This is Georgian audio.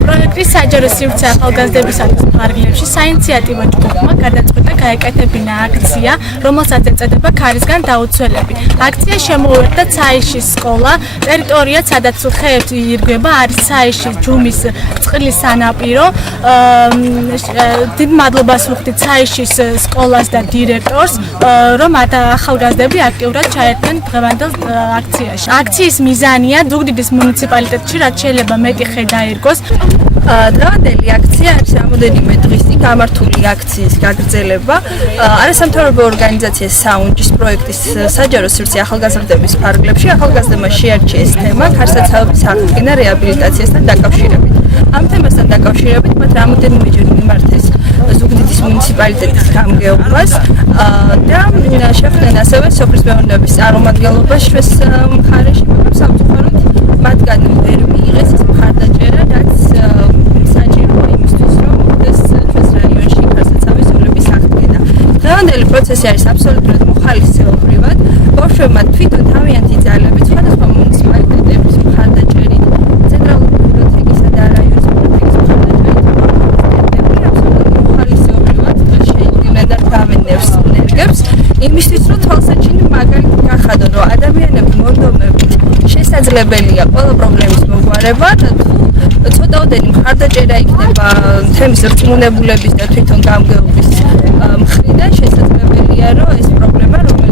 პროექტის საჯარო სივრცე ახალგაზრდებისათვის ფარგლებში საინიციატივო ჯგუფმა გადაწყვიტა გაეკეთებინა აქცია, რომელსაც ეწოდება ქარისგან დაუცველები. აქცია შემოუერთდა ცაიშის სკოლა, ტერიტორია, სადაც ხეებს ირგვება, არის ცაიშის ჯუმის წყლის სანაპირო. დიდ მადლობას ვუხდით ცაიშის სკოლას და დირექტორს, რომ ახალგაზრდები აქტიურად ჩაერთნენ დღევანდელ აქციაში. აქციის მიზანია ზუგდიდის მუნიციპალიტეტში რაც შეიძლება მეტი ხე დაირგოს. დღევანდელი აქცია არის რამოდენიმე დღისი გამართული აქციის გაგრძელება. არასამთავრობო ორგანიზაცია საუნჯის პროექტის საჯარო სივრცე ახალგაზრდების ფარგლებში ახალგაზრდებმა შეარჩიეს თემა ქარსაცავების აღდგენა რეაბილიტაციასთან დაკავშირებით. ამ თემასთან დაკავშირებით მათ რამოდენიმეჯერ მიმართეს ზუგდიდის მუნიციპალიტეტის გამგეობას და შეხვდნენ ასევე სოფლის მეურნეობის წარმომადგენლობას შვეს მხარეში, მაგრამ სამწუხაროდ მათგან ვერ მიიღეს ის მხარდაჭერა, რაც საჭიროა იმისთვის, რომ მოხდეს ჩვენს რაიონში ქარსაცავის ზოლების აღდგენა. დღევანდელი პროცესი არის აბსოლუტურად მოხალისეობრივად. ბავშვებმა თვითონ თავიანთი ძალებით სხვადასხვა მუნიციპალიტეტების მხარდაჭერით, ცენტრალური ბიბლიოთეკისა და რაიონის ბიბლიოთეკის მხარდაჭერით აბსოლუტურად მოხალისეობრივად შეიქმნენ და თავენებს ენერგებს იმისთვის, რომ თვალსაჩინო მაგალითი გახადონ, რომ ადამიანები მონდომებით შესაძლებელია ყველა პრობლემის მოგვარება და თუ ცოტაოდენი მხარდაჭერა იქნება თემის რწმუნებულების და თვითონ გამგეობის მხრიდან შესაძლებელია, რომ ეს პრობლემა, რომელიც